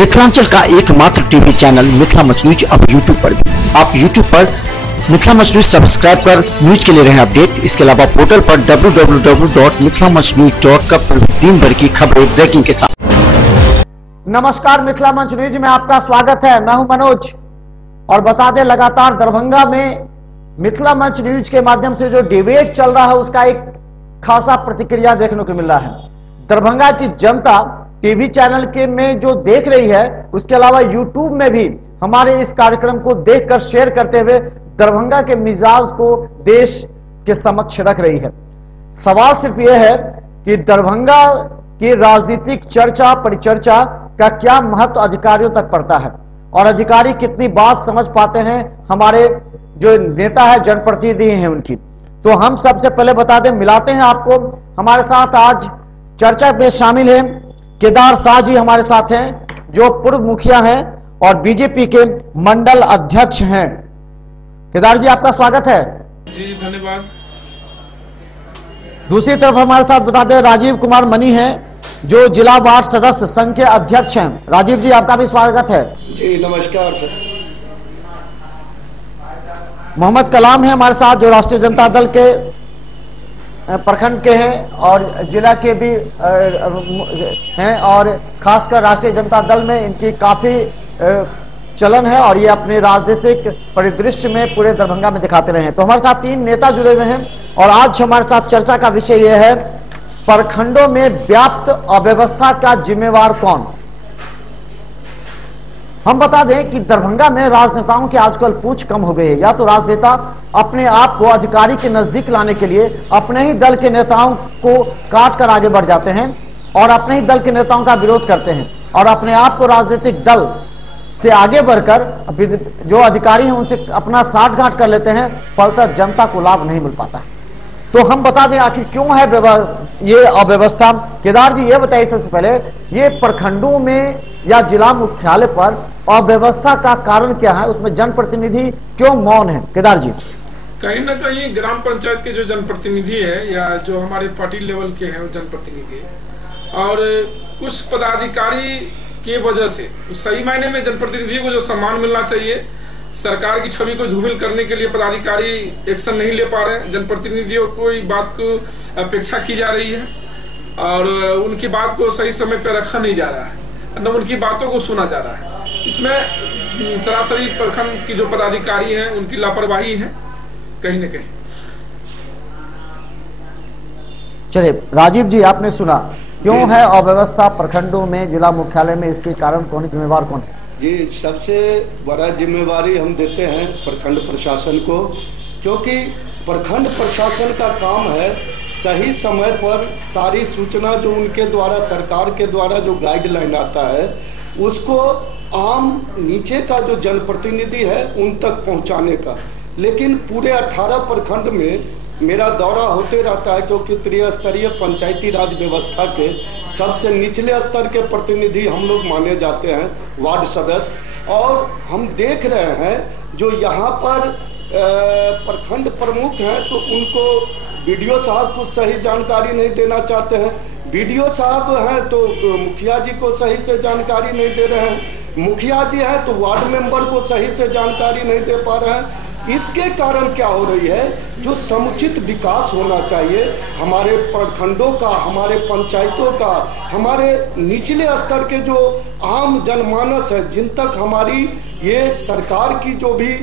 मिथिलांचल का एकमात्र TV channel Mithila मंच न्यूज अब यूट्यूब पर भी। आप यूट्यूब पर मिथिला मंच न्यूज सब्सक्राइब कर न्यूज के लिए रहे अपडेट। इसके अलावा पोर्टल पर www.mithilamachnews.com पर दिन भर की खबरें ब्रेकिंग के साथ। नमस्कार, मिथिला मंच न्यूज में आपका स्वागत है। मैं हूं मनोज और बता दें, लगातार दरभंगा में मिथिला मंच न्यूज के माध्यम से जो डिबेट चल रहा है उसका एक खासा प्रतिक्रिया देखने को मिल रहा है। दरभंगा की जनता टीवी चैनल के में जो देख रही है, उसके अलावा यूट्यूब में भी हमारे इस कार्यक्रम को देखकर शेयर करते हुए दरभंगा के मिजाज को देश के समक्ष रख रही है। सवाल सिर्फ यह है कि दरभंगा की राजनीतिक चर्चा परिचर्चा का क्या महत्व अधिकारियों तक पड़ता है और अधिकारी कितनी बात समझ पाते हैं, हमारे जो नेता है जनप्रतिनिधि हैं उनकी। तो हम सबसे पहले बता दें, मिलाते हैं आपको। हमारे साथ आज चर्चा में शामिल हैं केदार शाह जी, हमारे साथ हैं जो पूर्व मुखिया हैं और बीजेपी के मंडल अध्यक्ष हैं। केदार जी, आपका स्वागत है। जी धन्यवाद। दूसरी तरफ हमारे साथ बता दें राजीव कुमार मनी हैं जो जिला वार्ड सदस्य संघ के अध्यक्ष हैं। राजीव जी, आपका भी स्वागत है। जी नमस्कार सर। मोहम्मद कलाम है हमारे साथ जो राष्ट्रीय जनता दल के प्रखंड के हैं और जिला के भी हैं और खासकर राष्ट्रीय जनता दल में इनकी काफी चलन है और ये अपने राजनीतिक परिदृश्य में पूरे दरभंगा में दिखाते रहे हैं। तो हमारे साथ तीन नेता जुड़े हुए हैं और आज हमारे साथ चर्चा का विषय यह है, प्रखंडों में व्याप्त अव्यवस्था का जिम्मेवार कौन। हम बता दें कि दरभंगा में राजनेताओं की आजकल पूछ कम हो गई है। या तो राजनेता अपने आप को अधिकारी के नजदीक लाने के लिए अपने ही दल के नेताओं को काट कर आगे बढ़ जाते हैं और अपने ही दल के नेताओं का विरोध करते हैं और अपने आप को राजनीतिक दल से आगे बढ़कर जो अधिकारी हैं उनसे अपना साठगांठ कर लेते हैं, फलतः जनता को लाभ नहीं मिल पाता। तो हम बता दें आखिर क्यों है ये अव्यवस्था। केदार जी, ये बताइए सबसे पहले, ये प्रखंडों में या जिला मुख्यालय पर अव्यवस्था का कारण क्या है, उसमें जनप्रतिनिधि क्यों मौन है। केदार जी, कहीं ना कहीं ग्राम पंचायत के जो जनप्रतिनिधि है या जो हमारे पार्टी लेवल के हैं जनप्रतिनिधि और कुछ पदाधिकारी की वजह से सही मायने में जनप्रतिनिधि को जो सम्मान मिलना चाहिए, सरकार की छवि को धूमिल करने के लिए पदाधिकारी एक्शन नहीं ले पा रहे हैं। जनप्रतिनिधियों को बात को अपेक्षा की जा रही है और उनकी बात को सही समय पर रखा नहीं जा रहा है, न उनकी बातों को सुना जा रहा है। इसमें सरासरी प्रखंड की जो पदाधिकारी हैं उनकी लापरवाही है कहीं न कहीं। चलिए राजीव जी, आपने सुना क्यों है अव्यवस्था प्रखंडों में, जिला मुख्यालय में, इसके कारण कौन जिम्मेवार कौन है। जी सबसे बड़ा जिम्मेवारी हम देते हैं प्रखंड प्रशासन को, क्योंकि प्रखंड प्रशासन का काम है सही समय पर सारी सूचना जो उनके द्वारा सरकार के द्वारा जो गाइडलाइन आता है उसको आम नीचे का जो जनप्रतिनिधि है उन तक पहुंचाने का। लेकिन पूरे 18 प्रखंड में मेरा दौरा होते रहता है, क्योंकि त्रिस्तरीय पंचायती राज व्यवस्था के सबसे निचले स्तर के प्रतिनिधि हम लोग माने जाते हैं वार्ड सदस्य। और हम देख रहे हैं जो यहाँ पर प्रखंड प्रमुख हैं तो उनको बीडीओ साहब को सही जानकारी नहीं देना चाहते हैं, बीडीओ साहब हैं तो मुखिया जी को सही से जानकारी नहीं दे रहे हैं, मुखिया जी हैं तो वार्ड मेंबर को सही से जानकारी नहीं दे पा रहे हैं। इसके कारण क्या हो रही है, जो समुचित विकास होना चाहिए हमारे प्रखंडों का, हमारे पंचायतों का, हमारे निचले स्तर के जो आम जनमानस है, जिन तक हमारी ये सरकार की जो भी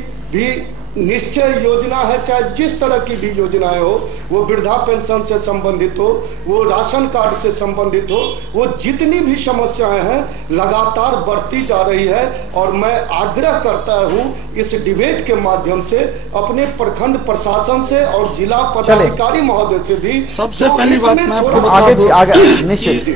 निश्चय योजना है, चाहे जिस तरह की भी योजनाएं हो, वो वृद्धा पेंशन से संबंधित हो, वो राशन कार्ड से संबंधित हो, वो जितनी भी समस्याएं हैं लगातार बढ़ती जा रही है। और मैं आग्रह करता हूं इस डिबेट के माध्यम से अपने प्रखंड प्रशासन से और जिला पदाधिकारी महोदय से भी। सबसे पहली बात मैं आगे निश्चित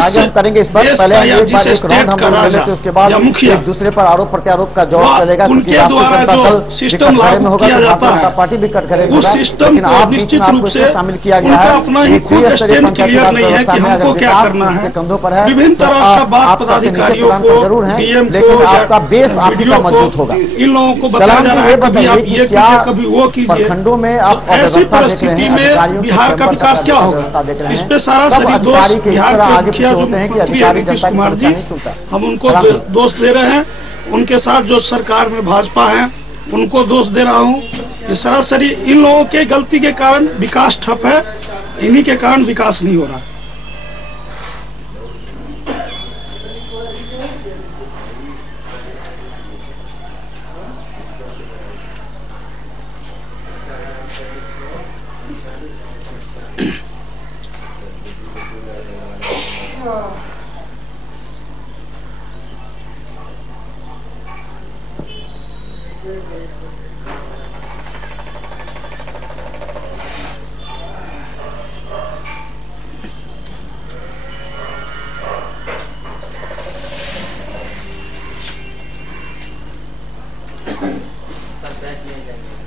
आगे हम करेंगे इस पर। पहले एक बार एक राउंड हम लोग ले लेते हैं, उसके बाद एक दूसरे पर आरोप प्रत्यारोप का जवाब चलेगा, क्योंकि राष्ट्रीय जनता दल सिस्टम लागू किया जाता है, पार्टी भी कटघरे में उस होगा, सिस्टम लेकिन को आप निश्चित बीच में रूप आपको से इसमें शामिल किया गया उनका है। अपना ही खुद त्रिस्तरीय स्टैंड पंचायती क्लियर राज नहीं है व्यवस्था कि में हमको अगर क्या विकास करना उसके है। कंधों पर है, विभिन्न तो तरह का बात आप सबसे नीचे पदाधिकारियों प्रदान को, जरूर है, डीएम लेकिन को, आपका बेस आप ही का वीडियो मजबूत को, होगा। इन लोगों को बताया कलाम जा जी रहा ये है कभी बताइए आप कि ये क्या कीजिए कभी वो कीजिए। प्रखंडों में आप तो ऐसी अव्यवस्था देख रहे परिस्थिति हैं, में अधिकारियों के बिहार का चैम्बर विकास क्या होगा? व्यवस्था देख रहे इस हैं। पे सारा सब सभी दोष अधिकारी के बिहार इस तरह के आगे मुखिया पीछे जो होते हैं कि मुख्यमंत्री अधिकारी नीतीश जनता की कुमार समस्या जी, नहीं सुनता। हम उनको कलाम जी। दोष दे रहे हैं। उनके साथ जो सरकार में भाजपा है उनको दोष दे रहा हूँ। ये सरासरी इन लोगों के गलती के कारण विकास ठप है, इन्हीं के कारण विकास नहीं हो रहा है।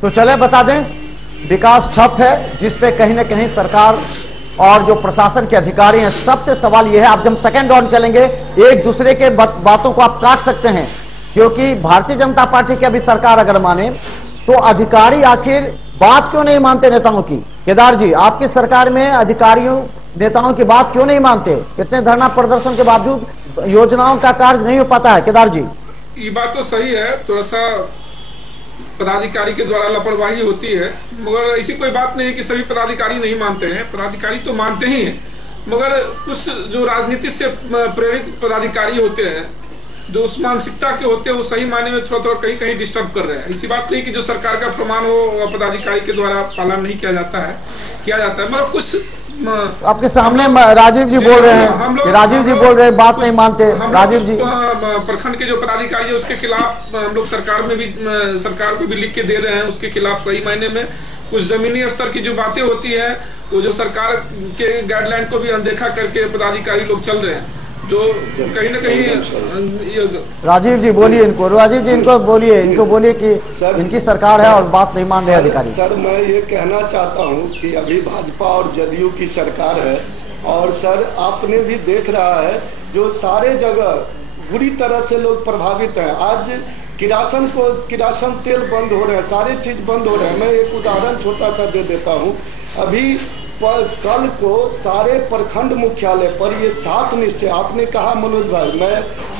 तो चले बता दें, विकास ठप है, जिसपे कहीं ना कहीं सरकार और जो प्रशासन के अधिकारी हैं, सबसे सवाल यह है, आप जब सेकंड राउंड चलेंगे एक दूसरे के बातों को आप काट सकते हैं, क्योंकि भारतीय जनता पार्टी की अभी सरकार अगर माने तो अधिकारी आखिर बात क्यों नहीं मानते नेताओं की? केदार जी, आपकी सरकार में अधिकारियों नेताओं की बात क्यों नहीं मानते? कितने धरना प्रदर्शन के बावजूद योजनाओं का कार्य नहीं हो पाता है? केदार जी, ये बात तो सही है, थोड़ा सा पदाधिकारी के द्वारा लापरवाही होती है, मगर ऐसी कोई बात नहीं है कि सभी पदाधिकारी नहीं मानते हैं। पदाधिकारी तो मानते ही हैं, मगर कुछ जो राजनीति से प्रेरित पदाधिकारी होते हैं, जो उस मानसिकता के होते हैं, वो सही मायने में थोड़ा थोड़ा कहीं कहीं डिस्टर्ब कर रहे हैं। ऐसी बात नहीं कि जो सरकार का फरमान हो पदाधिकारी के द्वारा पालन नहीं किया जाता है, मगर कुछ आपके सामने राजीव जी बोल रहे हैं कि राजीव जी बोल रहे हैं बात नहीं मानते। राजीव जी, प्रखंड के जो पदाधिकारी है उसके खिलाफ हम लोग सरकार को भी लिख के दे रहे हैं, उसके खिलाफ सही मायने में कुछ जमीनी स्तर की जो बातें होती है, वो जो सरकार के गाइडलाइन को भी अनदेखा करके पदाधिकारी लोग चल रहे हैं, जो कहीं ना कहीं। राजीव जी बोलिए, इनको बोलिए कि इनकी सरकार है और बात नहीं मान रहे अधिकारी। सर मैं ये कहना चाहता हूँ कि अभी भाजपा और जदयू की सरकार है, और सर आपने भी देख रहा है जो सारे जगह बुरी तरह से लोग प्रभावित हैं। आज किरासन तेल बंद हो रहे हैं, सारे चीज बंद हो रहे हैं। मैं एक उदाहरण छोटा सा दे देता हूँ। अभी कल को सारे प्रखंड मुख्यालय पर ये 7 निश्चय, आपने कहा मनोज भाई,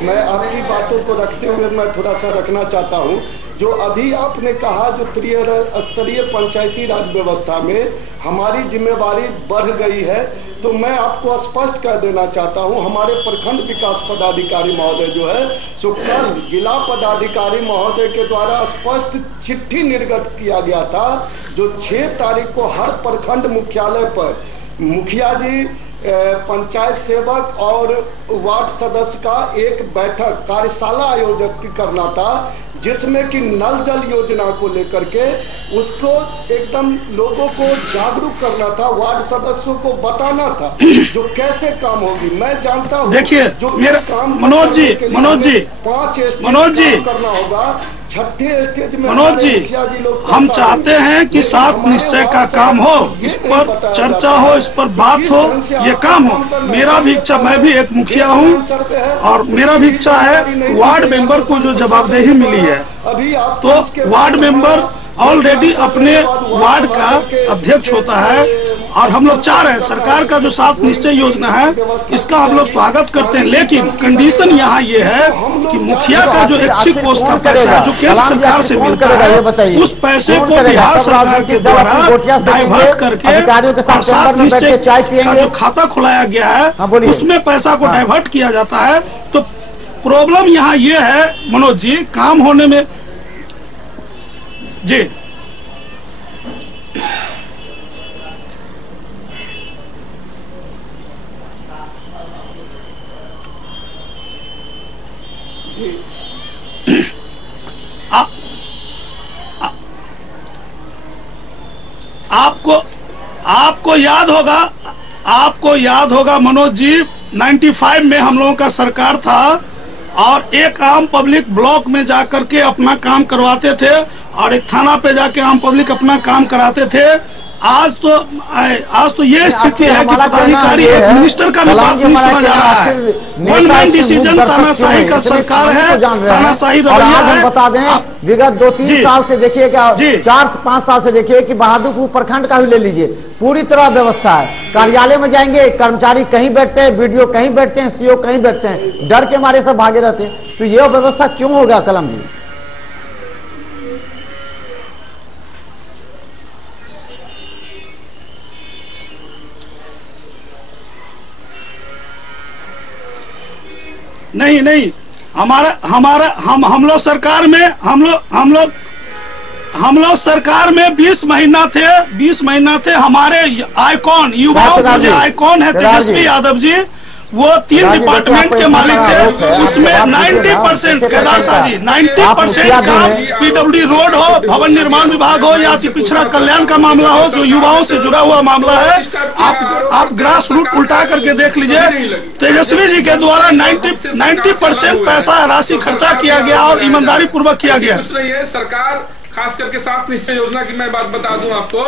मैं आपकी बातों को रखते हुए मैं थोड़ा सा रखना चाहता हूँ। जो अभी आपने कहा जो त्रिस्तरीय पंचायती राज व्यवस्था में हमारी जिम्मेवारी बढ़ गई है, तो मैं आपको स्पष्ट कर देना चाहता हूं, हमारे प्रखंड विकास पदाधिकारी महोदय जो है सो कल जिला पदाधिकारी महोदय के द्वारा स्पष्ट चिट्ठी निर्गत किया गया था, जो 6 तारीख को हर प्रखंड मुख्यालय पर मुखिया जी, पंचायत सेवक और वार्ड सदस्य का एक बैठक कार्यशाला आयोजित करना था, जिसमें कि नल जल योजना को लेकर के उसको एकदम लोगों को जागरूक करना था, वार्ड सदस्यों को बताना था जो कैसे काम होगी। मैं जानता हूँ, देखिए जो मेरा मनोज जी 5 स्टेज करना होगा, 6ठे स्टेज में मनोज जी हम चाहते हैं कि 7 निश्चय का काम हो, इस पर चर्चा हो, इस पर बात हो, ये काम हो। मेरा भी इच्छा, मैं भी एक मुखिया हूँ और मेरा भी इच्छा है वार्ड मेंबर को जो जवाबदेही मिली है, तो वार्ड मेंबर ऑलरेडी अपने वार्ड का अध्यक्ष होता है, और हम लोग चाह रहे हैं सरकार का जो 7 निश्चय योजना है इसका हम लोग स्वागत करते हैं, लेकिन कंडीशन यहाँ ये है कि मुखिया का जो इच्छित पोस्ट का पैसा जो केंद्र सरकार से मिलता है, उस पैसे को बिहार सरकार के द्वारा डाइवर्ट करके और 7 निश्चय का जो खाता खुलाया गया है उसमें पैसा को डाइवर्ट किया जाता है। तो प्रॉब्लम यहाँ ये है मनोज जी, काम होने में जी आपको याद होगा मनोज जी, 95 में हम लोगों का सरकार था और एक आम पब्लिक ब्लॉक में जाकर के अपना काम करवाते थे, और एक थाना पे जाके आम पब्लिक अपना काम कराते थे। आज तो ये स्थिति है कि पदाधिकारी एक मिनिस्टर का भी बात नहीं सुना जा रहा है। वन मैन डिसीजन तानाशाही का सरकार है, तानाशाही रवैया है। बता दें विगत 2-3 साल से देखिए, क्या 4-5 साल से देखिए कि बहादुरपुर प्रखंड का भी ले लीजिए, पूरी तरह व्यवस्था है। कार्यालय में जाएंगे, कर्मचारी कहीं बैठते हैं, बीडीओ कहीं बैठते हैं, सीओ कहीं बैठते हैं, डर के मारे सब भागे रहते हैं। तो यह व्यवस्था क्यों होगा कलम जी? नहीं, हम लोग सरकार में हम लोग सरकार में 20 महीना थे। हमारे आइकॉन, युवाओं के जो आइकॉन है तेजस्वी यादव जी, वो 3 डिपार्टमेंट के मालिक थे। उसमें 90% केदार साह जी 90% काम पीडब्ल्यूडी रोड हो, भवन निर्माण विभाग हो या पिछड़ा कल्याण का मामला हो, जो युवाओं से जुड़ा हुआ मामला है। आप ग्रास रूट उल्टा करके देख लीजिए, तेजस्वी जी के द्वारा 90% पैसा राशि खर्चा किया गया और ईमानदारी पूर्वक किया गया। सरकार खास करके 7 निश्चय योजना की मैं बात बता दूं आपको।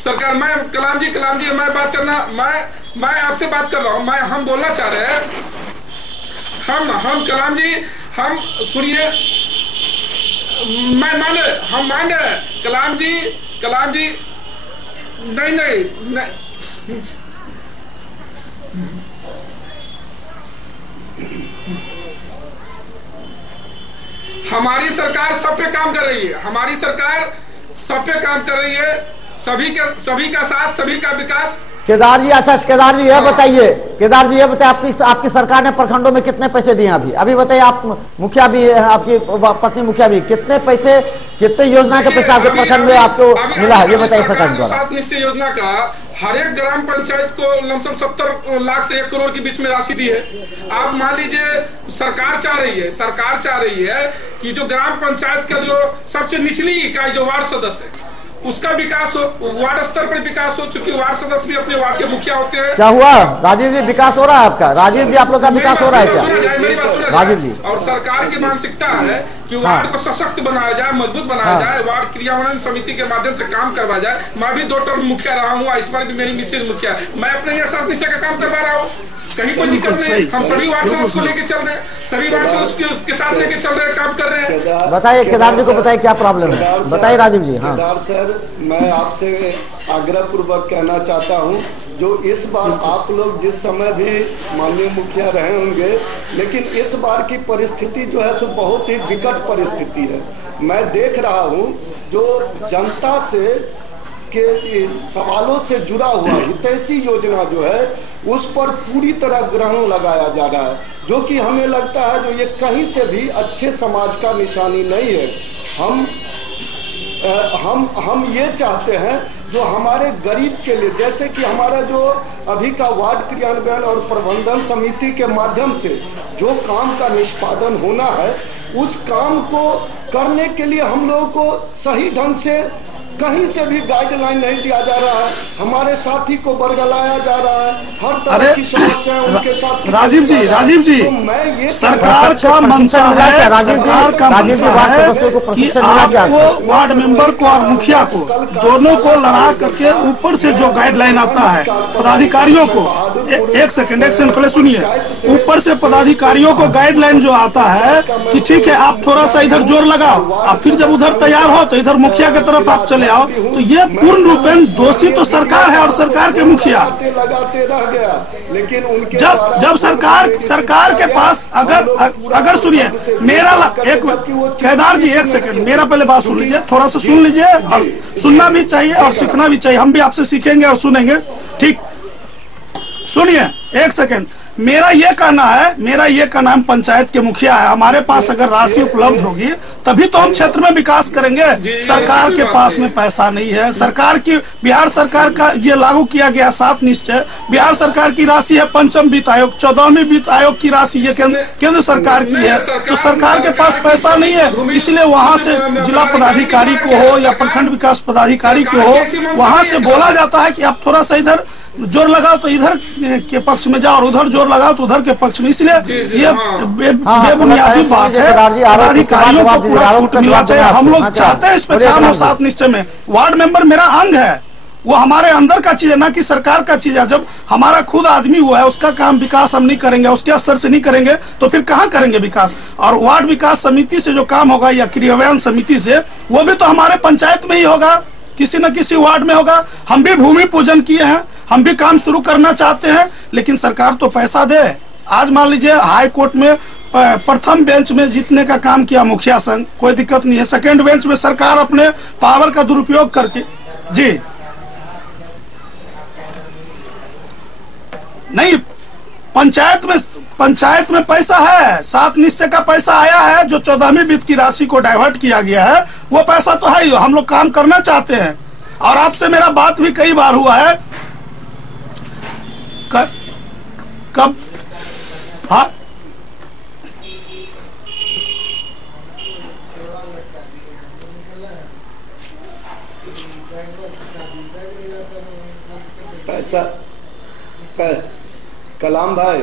सरकार, मैं कलाम जी मैं बात करना, मैं आपसे बात कर रहा हूं, हम बोलना चाह रहे हैं। हम कलाम जी, हम सुनिए, हम मान रहे कलाम जी नहीं। हमारी सरकार सब पे काम कर रही है, हमारी सरकार सब पे काम कर रही है, सभी का साथ, सभी का विकास। केदार जी, अच्छा केदार जी ये बताइए, आपकी सरकार ने प्रखंडों में कितने पैसे दिए? अभी बताइए, आप मुखिया भी है, आपकी पत्नी मुखिया भी, कितने पैसे, कितने योजना के पैसे आपके प्रखंड में आपको मिला है, ये बताइए सरकार द्वारा। 7 निश्चय योजना का हर एक ग्राम पंचायत को लमसम 70 लाख से 1 करोड़ के बीच में राशि दी है। आप मान लीजिए, सरकार चाह रही है कि जो ग्राम पंचायत का जो सबसे निचली इकाई जो वार्ड सदस्य है उसका विकास हो, वार्ड स्तर पर विकास हो, चूंकि वार्ड सदस्य भी अपने वार्ड के मुखिया होते हैं। क्या हुआ राजीव जी, विकास हो रहा है आपका? राजीव जी, आप लोग का विकास हो रहा है क्या राजीव जी? और सरकार की मानसिकता है कि वार्ड को सशक्त बनाया जाए, मजबूत बनाया जाए, वार्ड क्रियान्वयन समिति के माध्यम से काम करवा जाए। मैं भी 2 टर्म मुखिया रहा हूँ, इस बार भी मेरी मिसेज मुखिया है, मैं अपने यहाँ 7 निश्चय का काम करवा रहा हूँ, कहीं कोई दिक्कत नहीं। हम सभी वार्ड सदस्य को लेके चल रहे हैं, सभी वार्ड सदस्य उसके साथ लेके चल रहे हैं, काम कर रहे हैं। बताइए केदार जी को, बताइए क्या प्रॉब्लम है, बताइए राजीव जी। हाँ केदार सर, मैं आपसे आग्रह पूर्वक कहना चाहता हूं, जो इस बार आप लोग जिस समय भी माननीय मुखिया रहे होंगे, लेकिन इस बार की परिस्थिति जो है सो बहुत ही विकट परिस्थिति है। मैं देख रहा हूं जो जनता से के सवालों से जुड़ा हुआ हितैषी योजना जो है उस पर पूरी तरह ग्रहण लगाया जा रहा है, जो कि हमें लगता है जो ये कहीं से भी अच्छे समाज का निशानी नहीं है। हम ये चाहते हैं जो हमारे गरीब के लिए, जैसे कि हमारा जो अभी का वार्ड क्रियान्वयन और प्रबंधन समिति के माध्यम से जो काम का निष्पादन होना है, उस काम को करने के लिए हम लोगों को सही ढंग से कहीं से भी गाइडलाइन नहीं दिया जा रहा है। हमारे साथी को बरगलाया जा रहा है, हर तरह की समस्याएं उनके साथ। राजीव जी, तो मैं ये सरकार का मंशा है कि आपको वार्ड मेंबर को और मुखिया को दोनों को लड़ा करके ऊपर से जो गाइडलाइन आता है पदाधिकारियों को, एक सेकंड पहले सुनिए, ऊपर से पदाधिकारियों को गाइडलाइन जो आता है कि ठीक है आप थोड़ा सा इधर जोर लगाओ, आप फिर जब उधर तैयार हो तो इधर मुखिया की तरफ आप चले आओ, तो ये पूर्ण रूपेण दोषी तो सरकार है और सरकार के मुखिया। लगाते रह गया, लेकिन उनके जब सरकार के पास अगर सुनिए मेरा एक केदार जी, एक सेकंड मेरा पहले बात सुन लीजिए, थोड़ा सा सुन लीजिए, और सुनना भी चाहिए और सीखना भी चाहिए, हम भी आपसे सीखेंगे और सुनेंगे, ठीक? सुनिए एक सेकंड, मेरा ये कहना है पंचायत के मुखिया है, हमारे पास अगर राशि उपलब्ध होगी तभी तो हम क्षेत्र में विकास करेंगे। सरकार के पास में पैसा नहीं है। सरकार की, बिहार सरकार का ये लागू किया गया 7 निश्चय, बिहार सरकार की राशि है 5वीं वित्त आयोग, 14वीं वित्त आयोग की राशि ये केंद्र सरकार की है, तो सरकार के पास पैसा नहीं है, इसलिए वहां से जिला पदाधिकारी को हो या प्रखंड विकास पदाधिकारी को हो, वहां से बोला जाता है कि आप थोड़ा सा इधर जोर लगाओ तो इधर के पक्ष में जाओ और उधर जोर लगाओ तो उधर के पक्ष में, इसलिए ये बेबुनियादी बात है। पदाधिकारियों को पूरा छूट मिलना चाहिए। हम लोग चाहते हैं इस पे काम हो सात निश्चय में। वार्ड मेंबर मेरा अंग है, वो हमारे अंदर का चीज है, ना कि सरकार का चीज है। जब हमारा खुद आदमी हुआ है, उसका काम विकास हम नहीं करेंगे, उसके स्तर से नहीं करेंगे तो फिर कहाँ करेंगे विकास। और वार्ड विकास समिति से जो काम होगा या क्रियान्वयन समिति से, वो भी तो हमारे पंचायत में ही होगा, किसी न किसी वार्ड में होगा। हम भी भूमि पूजन किए हैं, हम भी काम शुरू करना चाहते हैं, लेकिन सरकार तो पैसा दे। आज मान लीजिए हाई कोर्ट में प्रथम बेंच में जीतने का काम किया मुखिया संघ, कोई दिक्कत नहीं है। सेकेंड बेंच में सरकार अपने पावर का दुरुपयोग करके, जी नहीं, पंचायत में पैसा है, सात निश्चय का पैसा आया है, जो 14वीं वित्त की राशि को डाइवर्ट किया गया है, वो पैसा तो है ही। हम लोग काम करना चाहते हैं और आपसे मेरा बात भी कई बार हुआ है। कब हाँ पैसा कलाम भाई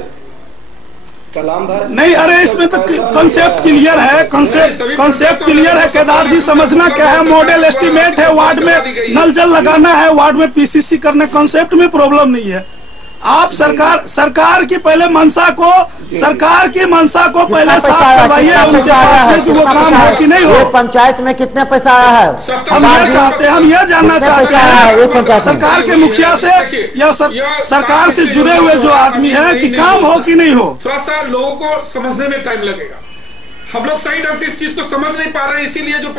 नहीं, अरे इसमें तो कॉन्सेप्ट क्लियर है, कॉन्सेप्ट क्लियर है। केदार जी समझना क्या है, मॉडल एस्टिमेट है, वार्ड में नल जल लगाना है, वार्ड में पीसीसी करना, कॉन्सेप्ट में प्रॉब्लम नहीं है। आप सरकार की पहले मंशा को पहले साफ करवाइए उनके पास में कि वो काम हो कि नहीं हो। पंचायत में कितने पैसा आया है, हम ये चाहते हैं, हम ये जानना चाहते हैं सरकार के मुखिया से या सरकार से जुड़े हुए जो आदमी है कि काम हो कि नहीं हो। थोड़ा सा लोगों को समझने में टाइम लगेगा। हम लोग सही ढंग से इस चीज को समझ नहीं पा रहे हैं, इसीलिए जो हम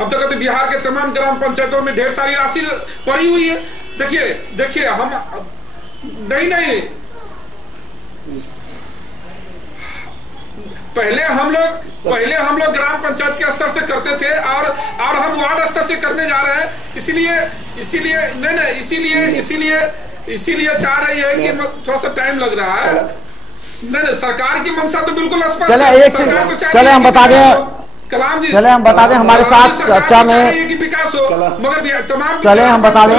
तो कहते बिहार के तमाम ग्राम पंचायतों में ढेर सारी राशि पड़ी हुई है। देखिए हम नहीं पहले हम लोग ग्राम पंचायत के स्तर से करते थे और हम वार्ड स्तर से करने जा रहे हैं। इसीलिए चाह रही है कि थोड़ा सा टाइम लग रहा है। नहीं, सरकार की मंशा तो बिल्कुल स्पष्ट है। चले हम बता दें, कलाम जी, चले हम बता दें हमारे साथ चर्चा में, विकास हो, मगर तमाम चले हम बता दें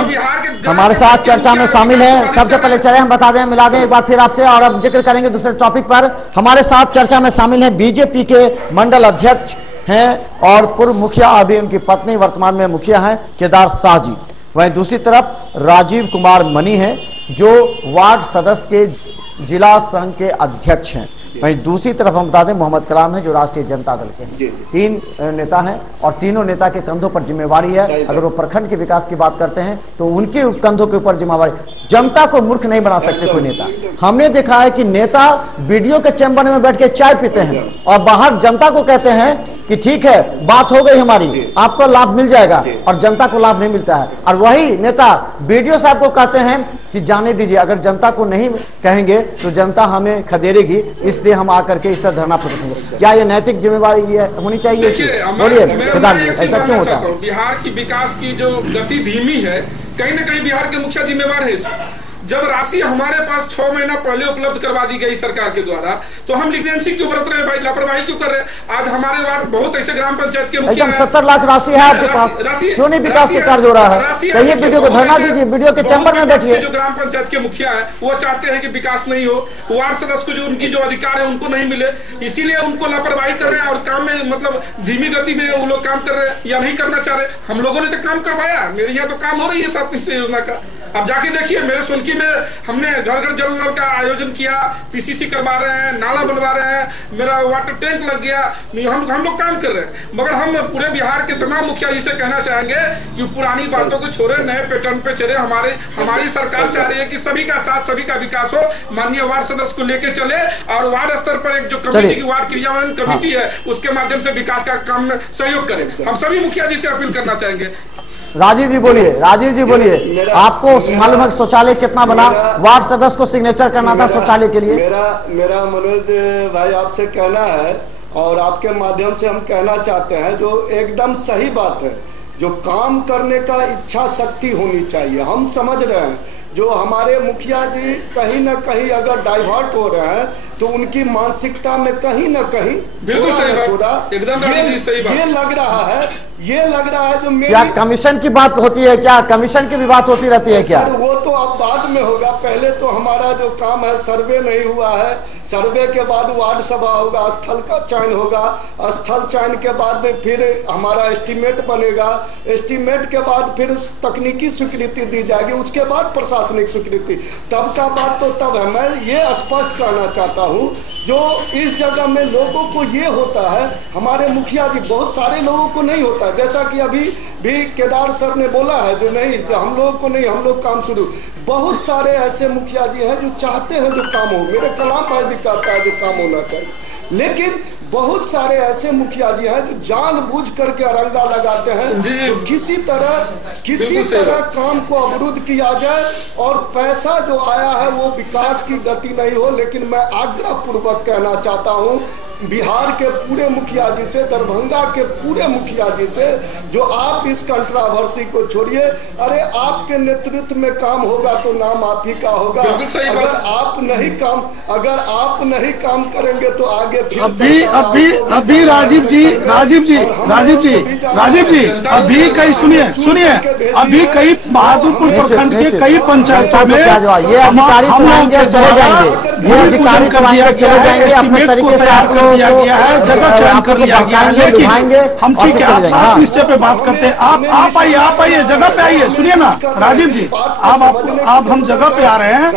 हमारे साथ चर्चा में शामिल है। सबसे पहले चले हम बता दें, मिला दें एक बार फिर आपसे, और अब जिक्र करेंगे दूसरे टॉपिक पर। हमारे साथ चर्चा में शामिल है बीजेपी के मंडल अध्यक्ष हैं और पूर्व मुखिया, अभी उनकी पत्नी वर्तमान में मुखिया हैं, केदार शाह जी। वहीं दूसरी तरफ राजीव कुमार मनी है, जो वार्ड सदस्य के जिला संघ के अध्यक्ष हैं। वहीं दूसरी तरफ हम बता दें मोहम्मद कलाम है, जो राष्ट्रीय जनता दल के हैं। तीन नेता हैं और तीनों नेता के कंधों पर जिम्मेवारी है। अगर वो प्रखंड के विकास की बात करते हैं तो उनके कंधों के ऊपर जिम्मेवारी। जनता को मूर्ख नहीं बना सकते कोई नेता। हमने देखा है कि नेता वीडियो के चैम्बर में बैठ के चाय पीते हैं और बाहर जनता को कहते हैं कि ठीक है, बात हो गई हमारी, आपको लाभ मिल जाएगा, और जनता को लाभ नहीं मिलता है। और वही नेता वीडियो साहब को कहते हैं कि जाने दीजिए, अगर जनता को नहीं कहेंगे तो जनता हमें खदेड़ेगी, इसलिए हम आकर के इस तरह धरना प्रदर्शन। क्या ये नैतिक जिम्मेवारी ये होनी चाहिए? बोलिए केदार जी, ऐसा क्यों होता है? बिहार की विकास की जो गति धीमी है, कहीं ना कहीं बिहार के मुखिया जिम्मेवार है इसमें। जब राशि हमारे पास 6 महीना पहले उपलब्ध करवा दी गई सरकार के द्वारा, तो हम लिग्नेंसी क्यों बरत रहे हैं भाई, लापरवाही क्यों कर रहे हैं? आज हमारे वार्ड बहुत ऐसे ग्राम पंचायत के मुखिया 70 लाख राशि है आपके पास, क्यों नहीं विकास के कार्य हो रहा है? कहिए वीडियो को धरना दीजिए, वीडियो के चैम्बर में बैठिए। जो ग्राम पंचायत के मुखिया है वो चाहते हैं कि विकास नहीं हो, वार्ड सदस्य को जो उनकी जो अधिकार है उनको नहीं मिले, इसीलिए उनको लापरवाही कर रहे हैं और काम में मतलब धीमी गति में वो लोग काम कर रहे हैं या नहीं करना चाह रहे। हम लोगों ने तो काम करवाया, मेरे यहाँ तो काम हो रही है 7 निश्चय योजना का। अब जाके देखिए, मेरे सोनकी में हमने घर घर जल नल का आयोजन किया, पीसीसी करवा रहे हैं, नाला बनवा रहे हैं, मेरा वाटर टैंक लग गया, हम लोग काम कर रहे हैं। मगर हम पूरे बिहार के तमाम मुखिया जी से कहना चाहेंगे कि पुरानी बातों को छोड़े, नए पैटर्न पे चले। हमारी सरकार चाह रही है कि सभी का साथ, सभी का विकास हो। माननीय वार्ड सदस्य को लेके चले और वार्ड स्तर पर एक जो कमेटी की वार्ड क्रियान्वयन कमेटी है, उसके माध्यम से विकास का काम में सहयोग करें। हम सभी मुखिया जी से अपील करना चाहेंगे। राजीव जी बोलिए, आपको मालूम है शौचालय कितना बना? वार्ड सदस्य को सिग्नेचर करना था शौचालय के लिए। मेरा मनोज भाई आपसे कहना है और आपके माध्यम से हम कहना चाहते हैं, जो एकदम सही बात है, जो काम करने का इच्छा शक्ति होनी चाहिए। हम समझ रहे हैं जो हमारे मुखिया जी कहीं ना कहीं अगर डाइवर्ट हो रहे हैं तो उनकी मानसिकता में कहीं ना कहीं बिल्कुल ये लग रहा है जो क्या कमीशन की बात होती है? क्या कमीशन की भी बात होती रहती है क्या? वो तो अब बाद में होगा। पहले तो हमारा जो काम है, सर्वे नहीं हुआ है। सर्वे के बाद वार्ड सभा होगा, स्थल का चयन होगा, स्थल चयन के बाद फिर हमारा एस्टीमेट बनेगा, एस्टीमेट के बाद फिर तकनीकी स्वीकृति दी जाएगी, उसके बाद प्रशासनिक स्वीकृति। तब का बात तो तब है। मैं ये स्पष्ट कहना चाहता हूँ, जो इस जगह में लोगों को ये होता है, हमारे मुखिया जी, बहुत सारे लोगों को नहीं होता, जैसा कि अभी भी केदार सर ने बोला है, जो नहीं हम लोगों को नहीं, हम लोग काम शुरू। बहुत सारे ऐसे मुखिया जी हैं जो चाहते हैं जो काम हो, मेरे कलाम भाई भी कहता है जो काम होना चाहिए, लेकिन बहुत सारे ऐसे मुखिया जी हैं जो जानबूझ करके अरंगा लगाते हैं तो किसी तरह काम को अवरुद्ध किया जाए और पैसा जो आया है वो विकास की गति नहीं हो। लेकिन मैं आग्रह पूर्वक कहना चाहता हूं बिहार के पूरे मुखिया जी से, दरभंगा के पूरे मुखिया जी से, जो आप इस कंट्रावर्सी को छोड़िए। अरे आपके नेतृत्व में काम होगा तो नाम आप ही का होगा। अगर आप नहीं काम करेंगे तो आगे अभी राजीव जी अभी कई सुनिए अभी कई बहादुरपुर प्रखंड के कई पंचायतों में हम लोग चले जाएंगे, दिया गया है, जगह चयन कर लिया गया है, लेकिन हम ठीक है, आप साफ निश्चय पे बात करते हैं। आप आइए जगह पे आइए। सुनिए ना राजीव जी, आप हम जगह पे आ रहे हैं।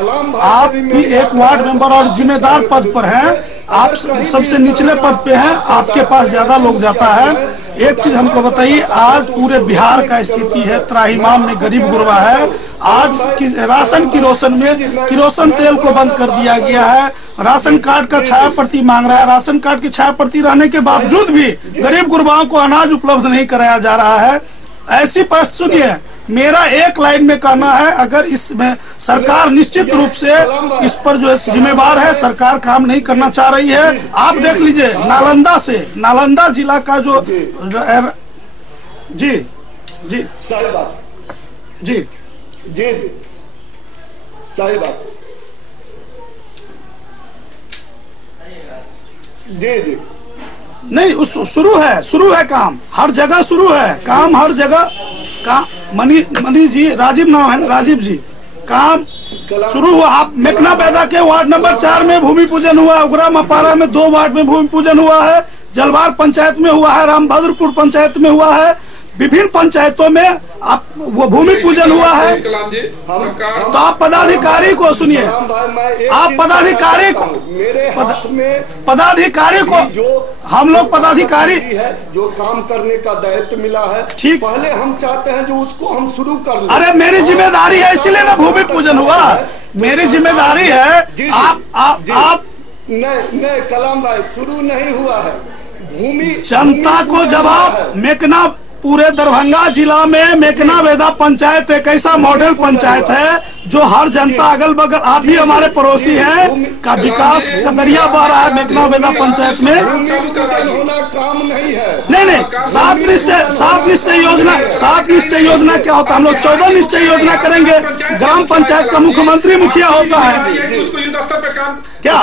आप भी एक वार्ड मेंबर और जिम्मेदार पद पर हैं, आप सबसे निचले पद पे हैं, आपके पास ज्यादा लोग जाता है। एक चीज हमको बताइए, आज पूरे बिहार का स्थिति है, त्राहिमाम में गरीब गुरबा है। आज राशन किरोसन तेल को बंद कर दिया गया है, राशन कार्ड का छाया प्रति मांग रहा है, राशन कार्ड की छाया प्रति रहने के बावजूद भी गरीब गुरबाओं को अनाज उपलब्ध नहीं कराया जा रहा है। ऐसी परिस्थिति सुनिए, मेरा एक लाइन में कहना है, अगर इसमें सरकार निश्चित रूप से इस पर जो है जिम्मेवार है, सरकार काम नहीं करना चाह रही है। आप देख लीजिए नालंदा जिला का जो जी सही बात जी सही बात जी नहीं, उस शुरू है काम हर जगह, शुरू है काम हर जगह का। मनी जी, राजीव नाम है, राजीव जी, काम शुरू हुआ। आप मेकना पैदा के वार्ड नंबर 4 में भूमि पूजन हुआ, उगरा मपारा में 2 वार्ड में भूमि पूजन हुआ है, जलवार पंचायत में हुआ है, रामभद्रपुर पंचायत में हुआ है, विभिन्न पंचायतों में आप वो भूमि पूजन हुआ है। तो आप पदाधिकारी को सुनिए, आप पदाधिकारी को जो हम लोग पदाधिकारी है, जो काम करने का दायित्व मिला है, ठीक, पहले हम चाहते हैं जो उसको हम शुरू कर लें। अरे मेरी जिम्मेदारी है, इसीलिए ना भूमि पूजन हुआ, मेरी जिम्मेदारी है। आप नहीं कलाम भाई, शुरू नहीं हुआ है भूमि। जनता को जवाब मेकना, पूरे दरभंगा जिला में मेकना वेदा पंचायत एक ऐसा मॉडल पंचायत है जो हर जनता अगल बगल, आप भी हमारे पड़ोसी हैं, का विकास का दरिया बह रहा है मेकना वेदा पंचायत में। होना काम नहीं है। नहीं, 7 निश्चय योजना क्या होता है? हम लोग 14 निश्चय योजना करेंगे। ग्राम पंचायत का मुख्यमंत्री मुखिया होता है क्या?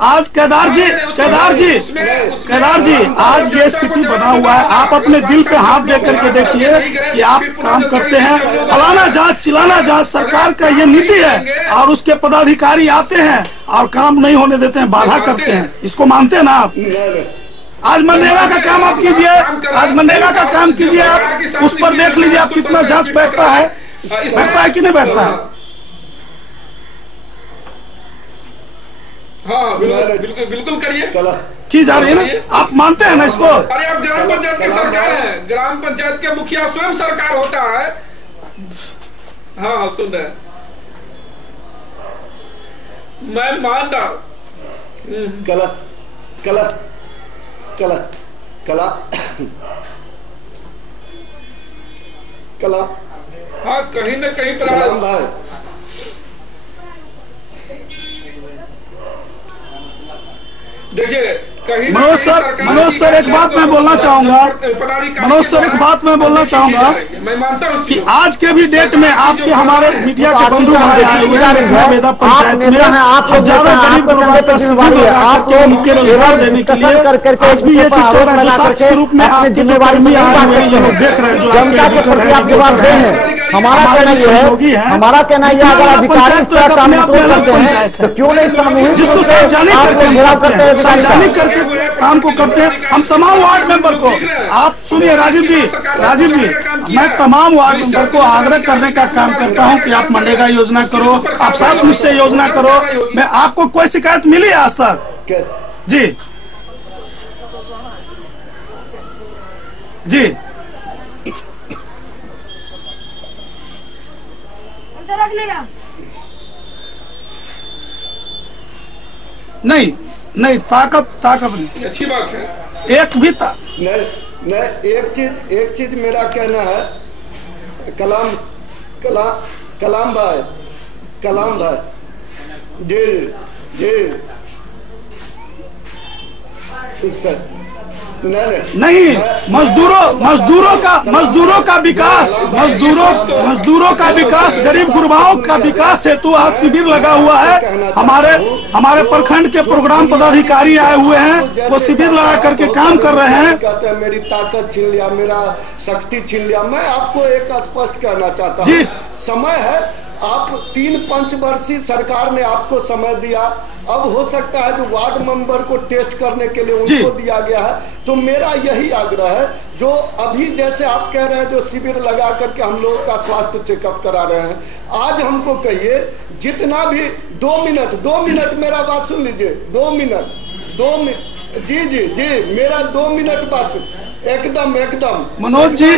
आज केदार जी आज ये स्थिति बना हुआ है। आप अपने दिल पे हाथ दे करके देखिए कि आप काम करते हैं, फलाना जांच चिलाना जांच, सरकार का ये नीति है, और उसके पदाधिकारी आते हैं और काम नहीं होने देते हैं, बाधा करते हैं। इसको मानते हैं ना आप? आज मनरेगा का काम आप कीजिए, आज मनरेगा का काम कीजिए, आप उस पर देख लीजिए आप कितना जांच बैठता है कि नहीं बैठता है। हाँ बिल्कुल करिए, की जा रही है ना? आप मानते हैं ना इसको? अरे आप ग्राम पंचायत की सरकार है, ग्राम पंचायत के मुखिया स्वयं सरकार होता है। हाँ सुन रहे, मैं मान रहा हूं। कला हाँ कहीं न कहीं पर देखिए मनोज सर एक बात मैं बोलना चाहूंगा, मैं मानता हूं कि आज के भी डेट में आपके हमारे मीडिया के बंधु भाई आए हुए हैं वेदा पंचायत में, हजारों गरीब गुरबा का शिविर लगा करके उनके रोजगार देने के लिए आज भी ये चीज चल रहा है। जो साक्ष्य के रूप में आपके जो कर्मी आए हुए हैं, ये लोग देख रहे हैं, जो आपके एडिटर हैं, हमारा कहना ये है, हमारा कहना यह अगर अधिकारी इस तरह काम करते हैं तो क्यों नहीं सामूहिक जिसको सार्वजनिक करके काम को करते हैं। हम तमाम वार्ड मेंबर को, आप सुनिए राजीव जी, मैं तमाम वार्ड मेंबर को आग्रह करने का काम करता हूं कि आप मनरेगा योजना करो, आप 7 निश्चय योजना करो। मैं आपको कोई शिकायत मिली है आज तक? जी जी नहीं ताकत नहीं, अच्छी बात है। एक भी नहीं, एक चीज मेरा कहना है, कलाम भाई जी सर, नहीं मजदूरों का विकास, गरीब गुरबाओं का विकास हेतु आज शिविर लगा हुआ है। हमारे प्रखंड के प्रोग्राम पदाधिकारी आए हुए हैं, वो शिविर लगा करके काम कर रहे हैं। कहते हैं मेरी ताकत छीन लिया, मेरा शक्ति छीन लिया। मैं आपको एक स्पष्ट कहना चाहता हूँ, समय है, आप 3 पंचवर्षीय सरकार ने आपको समय दिया, अब हो सकता है जो वार्ड मेंबर को टेस्ट करने के लिए उनको दिया गया है। तो मेरा यही आग्रह है, जो अभी जैसे आप कह रहे हैं जो शिविर लगा करके हम लोगों का स्वास्थ्य चेकअप करा रहे हैं, आज हमको कहिए जितना भी 2 मिनट मेरा बात सुन लीजिए, 2 मिनट जी मेरा 2 मिनट बात एकदम मनोज जी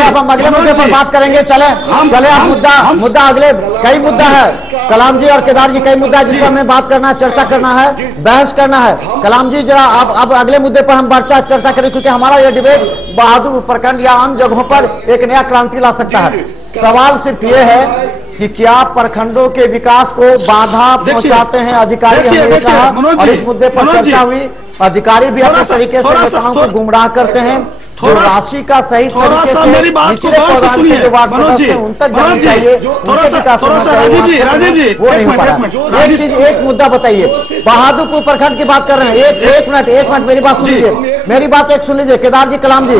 अब हम अगले मुद्दे पर बात करेंगे। चले आप मुद्दा अगले कई मुद्दा है, कलाम जी और केदार जी कई मुद्दा है जिस पर हमें बात करना है, चर्चा करना है, बहस करना है। कलाम जी जरा अब अगले मुद्दे पर हम चर्चा करें, क्योंकि हमारा यह डिबेट बहादुर प्रखंड या आम जगहों पर एक नया क्रांति ला सकता है। सवाल सिर्फ ये है कि क्या प्रखंडों के विकास को बाधा पहुंचाते हैं अधिकारी, हमने कहा, और इस मुद्दे पर चर्चा हुई। अधिकारी भी अपने तरीके से नेताओं को गुमराह करते हैं, जो राशि का सही थोड़ा सा मेरी बात को गौर से सुनिए मनोज जी, राजीव जी वो नहीं हो पा रहा। एक मुद्दा बताइए, बहादुरपुर प्रखंड की बात कर रहे हैं, एक मिनट मेरी बात सुन लीजिए, मेरी बात एक सुन लीजिए। केदार जी कलाम जी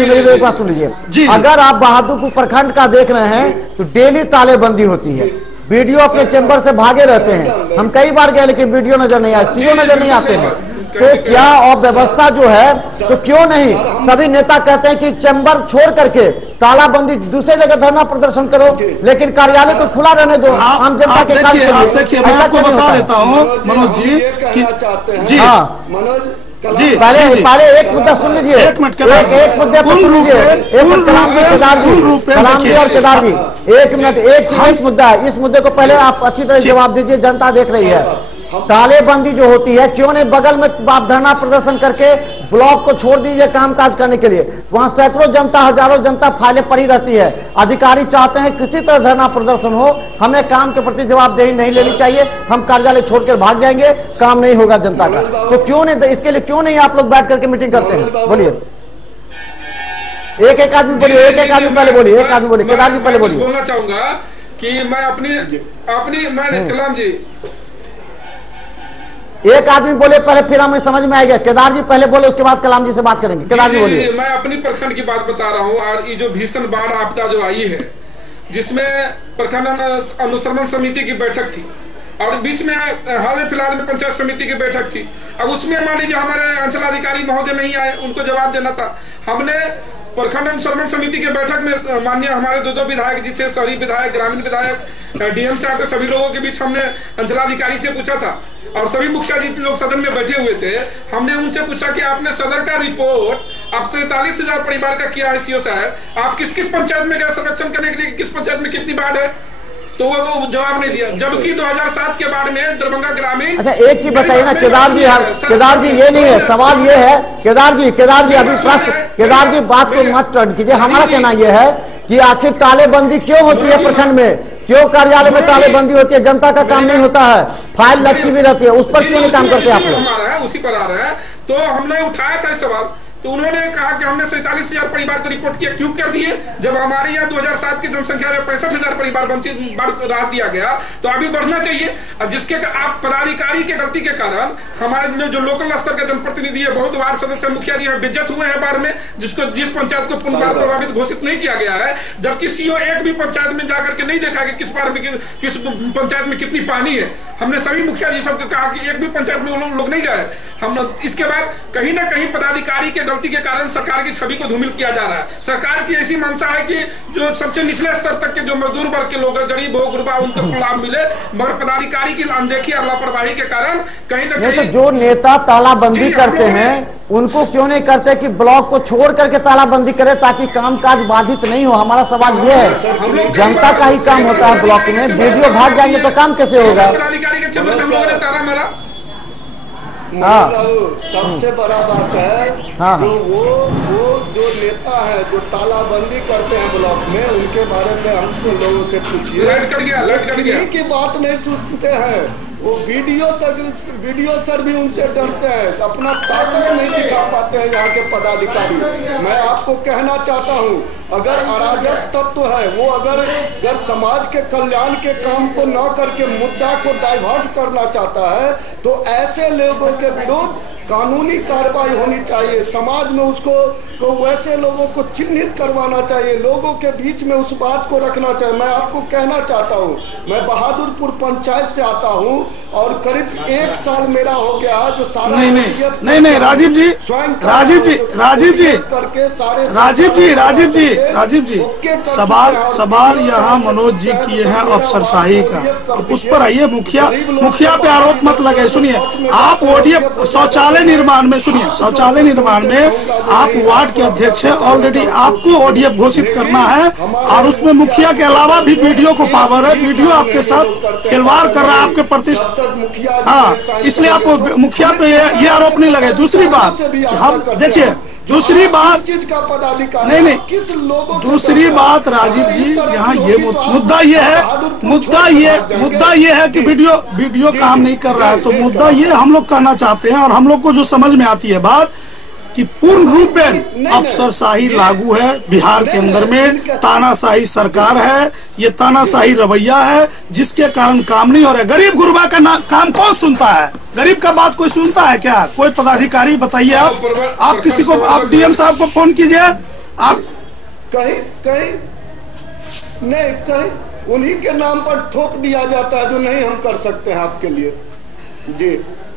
मेरी एक बात सुन लीजिए। अगर आप बहादुरपुर प्रखंड का देख रहे हैं तो डेली तालेबंदी होती है, वीडियो अपने चैम्बर से भागे रहते हैं। हम कई बार गए लेकिन वीडियो नजर नहीं आए, सीओ नजर नहीं आते हैं। तो क्या और व्यवस्था जो है, तो क्यों नहीं सभी नेता कहते हैं कि चैम्बर छोड़ करके तालाबंदी दूसरे जगह धरना प्रदर्शन करो, लेकिन कार्यालय को खुला रहने दो आम जनता के काम के लिए। देखिए मैं आपको बता देता हूँ मनोज जी, पहले एक मुद्दा सुन लीजिए, एक मुद्दे पर सुन लीजिए, कलाम जी और केदार जी, एक मिनट, एक मुद्दा है, इस मुद्दे को पहले आप अच्छी तरह जवाब दीजिए, जनता देख रही है। तालेबंदी जो होती है, क्यों नहीं बगल में आप धरना प्रदर्शन करके ब्लॉक को छोड़ दीजिए कामकाज करने के लिए, वहां सैकड़ों जनता, हजारों जनता फाइलें पड़ी रहती है। अधिकारी चाहते हैं किसी तरह धरना प्रदर्शन हो, हमें काम के प्रति जवाबदेही नहीं लेनी चाहिए, हम कार्यालय छोड़कर भाग जाएंगे, काम नहीं होगा जनता का। तो क्यों नहीं, इसके लिए क्यों नहीं आप लोग बैठ करके मीटिंग करते हैं? बोलिए, एक आदमी बोलिए, एक आदमी पहले बोलिए, एक आदमी बोलिए, केदार जी पहले बोलिए। बोलना चाहूंगा कि मैं अपनी कलाम जी, एक आदमी बोले पहले, फिर हमें समझ में आएगा। केदार जी पहले बोले, उसके बाद कलाम जी से बात करेंगे। केदार जी बोलिए। मैं अपनी प्रखंड की बात बता रहा हूँ, और ये जो भीषण बाढ़ आपदा जो आई है, जिसमें प्रखंड अनुश्रवण समिति की बैठक थी, और बीच में हाल फिलहाल में पंचायत समिति की बैठक थी। अब उसमें मान लीजिए हमारे अंचलाधिकारी महोदय नहीं आए, उनको जवाब देना था। हमने प्रखंड अनुश्रवण समिति के बैठक में माननीय हमारे दो विधायक जी थे, शहरी विधायक, ग्रामीण विधायक, डीएम साहब के सभी लोगों के बीच हमने अंचलाधिकारी से पूछा था, और सभी मुखिया जी लोग सदन में बैठे हुए थे। हमने उनसे पूछा कि आपने सदर का रिपोर्ट आप 47,000 परिवार का किया है सीओ साहब, आप किस किस पंचायत में गए संरक्षण करने के लिए, किस पंचायत में कितनी बाढ़ है? तो वो जवाब नहीं दिया, जबकि 2007 के बाढ़ में दरभंगा ग्रामीण। अच्छा एक चीज बताइए ना केदार जी, ये नहीं है सवाल, ये है केदार जी अभी प्रश्न, केदार जी बात को मत टर्न कीजिए। हमारा कहना यह है कि आखिर तालेबंदी क्यों होती है प्रखंड में, क्यों कार्यालय में तालेबंदी होती है, जनता का काम नहीं होता है, फाइल लटकी भी रहती है, उस पर क्यों नहीं काम करते आप लोग? हमारा है उसी पर आ रहा है। तो हमने उठाया था सवाल तो उन्होंने कहा कि हमने 47,000 परिवार को रिपोर्ट किया। क्यों कर दिए? जब हमारे यहाँ 2007 की जनसंख्या में 65,000 परिवार वंचित राहत दिया गया, तो अभी बढ़ना चाहिए। और जिसके आप पदाधिकारी के गलती के कारण हमारे जो लोकल स्तर के जनप्रतिनिधि है, बहुत वार्ड सदस्य मुखिया जी बेइज्जत हुए हैं बाढ़ में, जिस पंचायत को पूर्ण बाढ़ प्रभावित घोषित नहीं किया गया है, जबकि सीओ एक भी पंचायत में जाकर के नहीं देखा कि किस पंचायत में कितनी पानी है। हमने सभी मुखिया जी सबको कहा कि एक भी पंचायत में लोग नहीं गए। हम इसके बाद कहीं ना कहीं पदाधिकारी के गलती के कारण सरकार की छवि को धूमिल किया जा रहा है। सरकार की ऐसी मंशा है कि जो सबसे निचले स्तर तक के जो मजदूर वर्ग के लोग, गरीब हो, गुरबा, उन तक लाभ मिले, मगर पदाधिकारी की अनदेखी और लापरवाही के कारण कहीं ना कहीं तो जो नेता तालाबंदी करते हैं उनको क्यों नहीं करते कि ब्लॉक को छोड़ करके तालाबंदी करे ताकि कामकाज बाधित नहीं हो। हमारा सवाल ये है, जनता का ही काम होता है ब्लॉक में, वीडियो भाग जाएंगे तो काम कैसे होगा? पदाधिकारी के क्षेत्र में हम लोगों ने ताला मारा। सबसे बड़ा बात है जो जो नेता है जो तालाबंदी करते हैं ब्लॉक में, उनके बारे में हमसे लोगों से पूछिए। लाइट कट गया की बात नहीं सुनते हैं, वो वीडियो सर भी उनसे डरते हैं, अपना ताकत नहीं दिखा पाते हैं यहाँ के पदाधिकारी। मैं आपको कहना चाहता हूँ, अगर अराजक तत्व है वो अगर समाज के कल्याण के काम को न करके मुद्दा को डाइवर्ट करना चाहता है, तो ऐसे लोगों के विरुद्ध कानूनी कार्रवाई होनी चाहिए। समाज में उसको वैसे लोगों को चिन्हित करवाना चाहिए, लोगों के बीच में उस बात को रखना चाहिए। मैं आपको कहना चाहता हूँ, मैं बहादुरपुर पंचायत से आता हूँ और करीब 1 साल मेरा हो गया जो सारा नहीं राजीव जी करके सारे राजीव जी सवाल यहाँ मनोज जी किए हैं अफसरशाही का, उस पर आइए। मुखिया पे आरोप मत लगे। सुनिए, आप ओडीएफ शौचालय निर्माण में, सुनिए, शौचालय निर्माण में आप वार्ड के अध्यक्ष है, ऑलरेडी आपको ओडीएफ घोषित करना है और उसमें मुखिया के अलावा भी वीडियो को पावर है, वीडियो आपके साथ खिलवाड़ कर रहा है आपके प्रतिष्ठा। हाँ, इसलिए आप मुखिया पे ये आरोप नहीं लगे। दूसरी बात, हम देखिए, दूसरी बात नहीं किस लोगों, दूसरी बात राजीव जी, यहाँ ये मुद्दा ये है कि वीडियो काम नहीं कर रहा है। तो मुद्दा ये हम लोग कहना चाहते हैं और हम लोग को जो समझ में आती है बात कि पूर्ण रूप में अफसरशाही लागू है बिहार के अंदर में, तानाशाही सरकार है, ये तानाशाही रवैया है जिसके कारण काम नहीं हो रहा है। गरीब गुरबा का काम कौन सुनता है? गरीब का बात कोई सुनता है क्या? कोई पदाधिकारी बताइए। आप किसी को, आप डीएम साहब को फोन कीजिए, आप कहीं उन्हीं के नाम पर ठोक दिया जाता है जो नहीं हम कर सकते हैं आपके लिए। जी,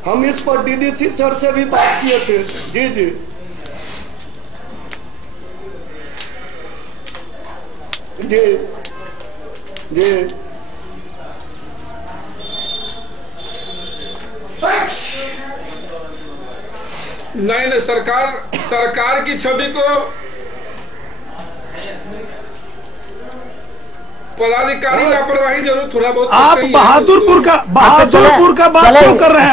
हम इस पर डीडीसी सर से भी बात किए थे। जी नहीं, सरकार की छवि को पदाधिकारी लापरवाही जरूर थोड़ा बहुत। आप बहादुरपुर का बात क्यों कर रहे हैं?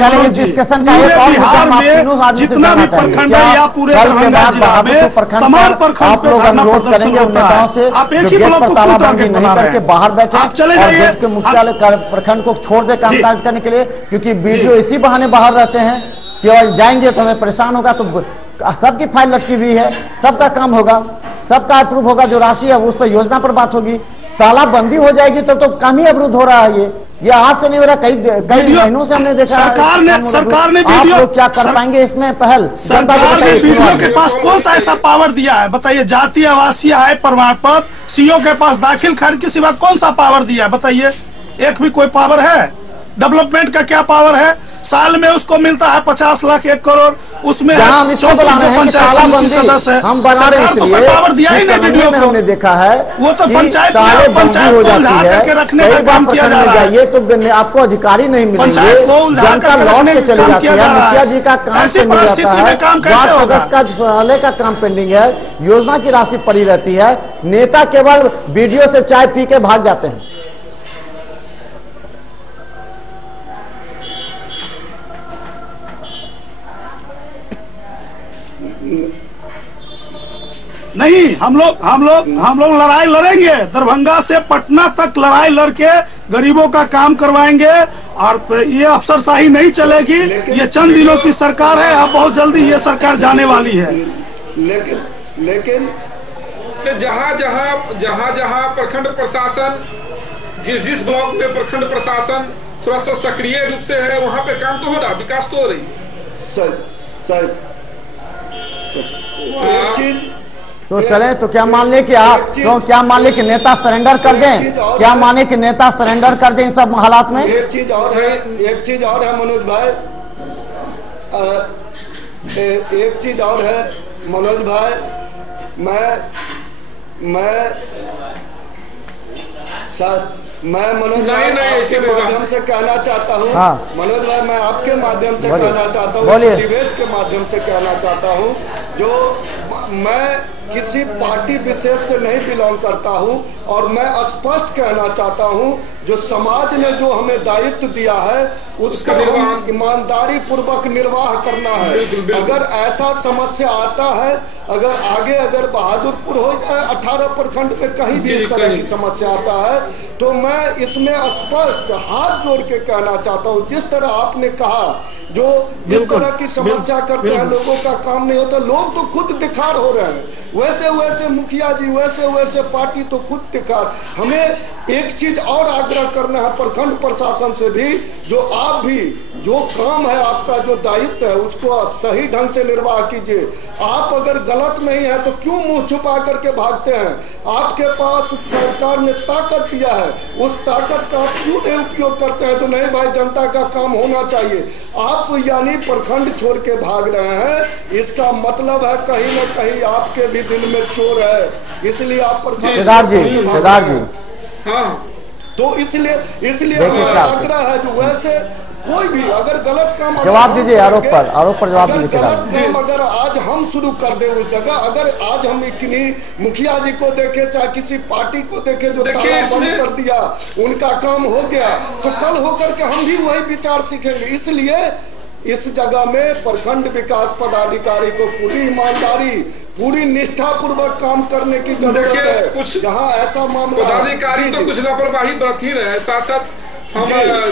बिहार में जितना भी प्रखंड है या पूरे दरभंगा जिला में तमाम प्रखंड पे धरना प्रदर्शन होता है, आप एक ही ब्लॉक को तालाबंदी नहीं करके बाहर बैठे, आप चले जाइए मुख्यालय प्रखंड को छोड़ दे कामकाज करने के लिए, क्योंकि वीडियो इसी बहाने बाहर रहते हैं कि जाएंगे तो हमें परेशान होगा। तो सबकी फाइल लटकी हुई है, सबका काम होगा, सबका अप्रूव होगा, जो राशि है उस पर योजना पर बात होगी। तालाबंदी हो जाएगी तब तो काम ही अवरुद्ध हो रहा है। ये आज से नहीं हो रहा, कई महीनों से हमने देखा। सरकार ने वीडियो, आप क्या कर पाएंगे इसमें? पहल सरकार ने वीडियो के पास कौन सा ऐसा पावर दिया है बताइए? जातीय आवासीय आय प्रमाण पत्र सीओ के पास दाखिल खारिज के सिवा कौन सा पावर दिया है बताइए? एक भी कोई पावर है? डेवलपमेंट का क्या पावर है? साल में उसको मिलता है 50 लाख 1 करोड़, उसमें 34 पंचायत समिति सदस्य है। सरकार तो कोई पावर दिया ही नहीं वीडियो को। हमने देखा है वो तो पंचायत को उलझा करके रखने का काम किया जा रहा है। तो आपको अधिकारी नहीं मिलेंगे, पंचायत को उलझा करके रखने का काम किया जा रहा है। मुखिया जी का काम ऐसी परिस्थिति में काम कैसे होगा? का काम पेंडिंग है, योजना की राशि पड़ी रहती है, नेता केवल वीडियो से चाय पी के भाग जाते हैं। नहीं, हम लोग लड़ाई लड़ेंगे, दरभंगा से पटना तक लड़ाई लड़के गरीबों का काम करवाएंगे और ये अफसरशाही नहीं चलेगी। ये चंद दिनों की सरकार है, अब बहुत जल्दी ये सरकार जाने वाली है। लेकिन जहाँ प्रखंड प्रशासन जिस ब्लॉक में प्रखंड प्रशासन थोड़ा सा सक्रिय रूप से है, वहाँ पे काम तो हो रहा, विकास तो हो रही। एक चीज तो चले तो क्या मान ले कि आप तो क्या मान ले कि नेता सरेंडर कर दें, क्या माने कि नेता सरेंडर कर दें इन सब हालात में? एक चीज और है मनोज भाई, एक चीज और है मनोज भाई, मैं मनोज भाई आपके माध्यम से कहना चाहता हूँ, मनोज भाई मैं आपके माध्यम से कहना चाहता हूँ, डिबेट के माध्यम से कहना चाहता हूँ, जो मैं किसी पार्टी विशेष से नहीं बिलोंग करता हूं और मैं स्पष्ट कहना चाहता हूं, जो समाज ने जो हमें दायित्व दिया है उसका हम ईमानदारी पूर्वक निर्वाह करना है। अगर ऐसा समस्या आता है, अगर बहादुरपुर हो जाए 18 प्रखंड में कहीं भी इस तरह की समस्या आता है, तो मैं इसमें स्पष्ट हाथ जोड़ के कहना चाहता हूं, जिस तरह आपने कहा जो इस तरह की समस्या करते हैं लोगों का काम नहीं होता, लोग तो खुद दिखार हो रहे हैं, वैसे मुखिया जी वैसे पार्टी तो खुद दिखार। हमें एक चीज और आग्रह करना है प्रखंड प्रशासन से भी, जो आप भी जो काम है आपका जो दायित्व है उसको सही ढंग से निर्वाह कीजिए। आप अगर गलत नहीं है तो क्यों मुंह छुपा करके भागते हैं? आपके पास सरकार ने ताकत दिया है, उस ताकत का आप क्यों नहीं उपयोग करते हैं? तो नहीं भाई जनता का काम होना चाहिए, आप यानी प्रखंड छोड़ के भाग रहे हैं, इसका मतलब है कहीं ना कहीं आपके भी दिल में चोर है, इसलिए आप केदार जी हाँ, तो इसलिए हमारा आग्रह है जो वैसे कोई भी अगर गलत काम जवाब दीजिए, आरोप पर जवाब दीजिए। गलत काम अगर आज हम शुरू कर दे उस जगह, अगर आज हम किन्हीं मुखिया जी को देखे चाहे किसी पार्टी को देखे जो ताला बंद कर दिया उनका काम हो गया, तो कल होकर के हम भी वही विचार सीखेंगे। इसलिए इस जगह में प्रखंड विकास पदाधिकारी को पूरी ईमानदारी पूरी निष्ठा पूर्वक काम करने की जरूरत है। कुछ जहां ऐसा मामला पदाधिकारी तो कुछ लापरवाही बरत ही रहे हैं, साथ साथ हम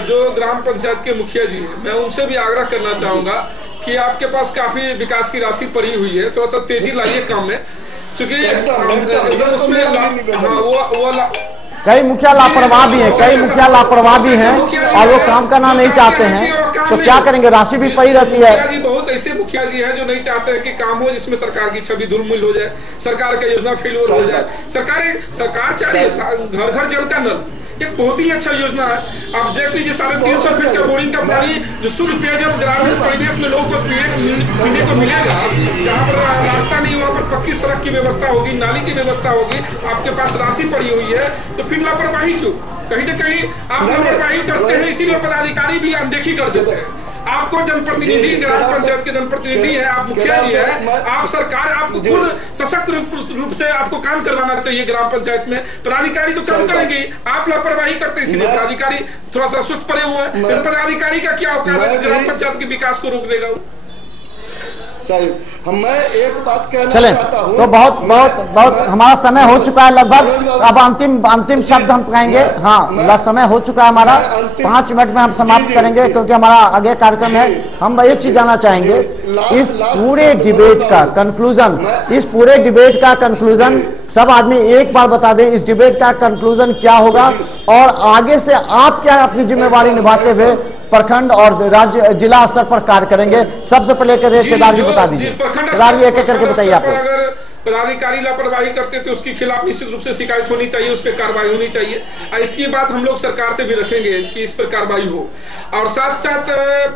जो ग्राम पंचायत के मुखिया जी हैं, मैं उनसे भी आग्रह करना चाहूंगा कि आपके पास काफी विकास की राशि पड़ी हुई है, थोड़ा सा तेजी लाइए काम में, क्योंकि उसमें कई मुखिया लापरवाह भी हैं, और वो काम करना नहीं चाहते हैं, तो क्या करेंगे? राशि भी पड़ी रहती है। बहुत ऐसे मुखिया जी हैं जो नहीं चाहते हैं कि काम हो जिसमें सरकार की छवि धूलमुल हो जाए, सरकार का योजना फेलियर हो जाए। सरकार चाह रही है घर घर जल का नल, एक बहुत ही अच्छा योजना है। आप देख लीजिए 350 फीट का बोरिंग का पानी जो शुद्ध पेयजल ग्रामीण परिवेश में लोगों को पीने को मिलेगा, जहाँ पर रास्ता नहीं वहाँ पर पक्की सड़क की व्यवस्था होगी, नाली की व्यवस्था होगी, आपके पास राशि पड़ी हुई है, तो फिर लापरवाही क्यों? कहीं ना कहीं आप लापरवाही करते हैं, इसीलिए पदाधिकारी भी अनदेखी कर देते हैं। आपको जनप्रतिनिधि ग्राम पंचायत के जनप्रतिनिधि है, आप मुखिया जी है, आप सरकार, आपको खुद सशक्त रूप से आपको काम करवाना चाहिए ग्राम पंचायत में। पदाधिकारी तो काम करेंगे, आप लापरवाही करते हैं, इसलिए पदाधिकारी थोड़ा सा सुस्त पड़े हुए हैं। पदाधिकारी का क्या औकात है ग्राम पंचायत के विकास को रोक देगा? मैं एक बात कहना चाहता हूं, तो बहुत हमारा समय हो चुका है लगभग, अब अंतिम शब्द हम कहेंगे। हाँ, समय हो चुका है हमारा, 5 मिनट में हम समाप्त करेंगे क्योंकि हमारा आगे कार्यक्रम है। हम एक चीज जानना चाहेंगे, इस पूरे डिबेट का कंक्लूजन सब आदमी एक बार बता दें, इस डिबेट का कंक्लूजन क्या होगा और आगे से आप क्या अपनी जिम्मेवारी निभाते हुए प्रखंड और राज्य जिला स्तर पर कार्य करेंगे? सबसे पहले केदार जी बता दीजिए, केदार जी एक एक करके बताइए। आपको अगर पदाधिकारी लापरवाही करते तो उसके खिलाफ निश्चित रूप से शिकायत होनी चाहिए, उस पर कार्रवाई होनी चाहिए। इसकी बात हम लोग सरकार से भी रखेंगे कि इस पर कार्रवाई हो, और साथ साथ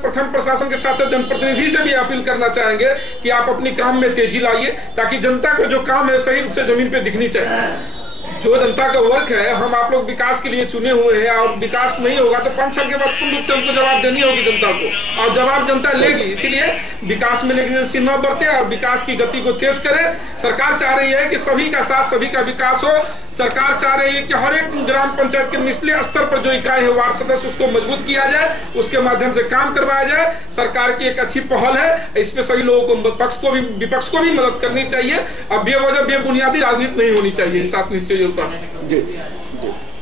प्रखंड प्रशासन के साथ साथ जनप्रतिनिधि से भी अपील करना चाहेंगे कि आप अपनी काम में तेजी लाइए, ताकि जनता का जो काम है सही रूप से जमीन पे दिखनी चाहिए। जो जनता का वर्क है, हम आप लोग विकास के लिए चुने हुए हैं, और विकास नहीं होगा तो 5 साल के बाद पूर्ण रूप से उनको जवाब देनी होगी जनता को, और जवाब जनता लेगी। इसीलिए विकास में लेकिन न बढ़ते और विकास की गति को तेज करे। सरकार चाह रही है कि सभी का साथ, सभी का विकास हो। सरकार चाह रही है कि हर एक ग्राम पंचायत के निचले स्तर पर जो इकाई है वार्ड सदस्य, उसको मजबूत किया जाए, उसके माध्यम से काम करवाया जाए। सरकार की एक अच्छी पहल है, इसमें सभी लोगों को, पक्ष को भी विपक्ष को भी मदद करनी चाहिए। अब बेवजह बेबुनियादी राजनीति नहीं होनी चाहिए, साथ निश्चय जी।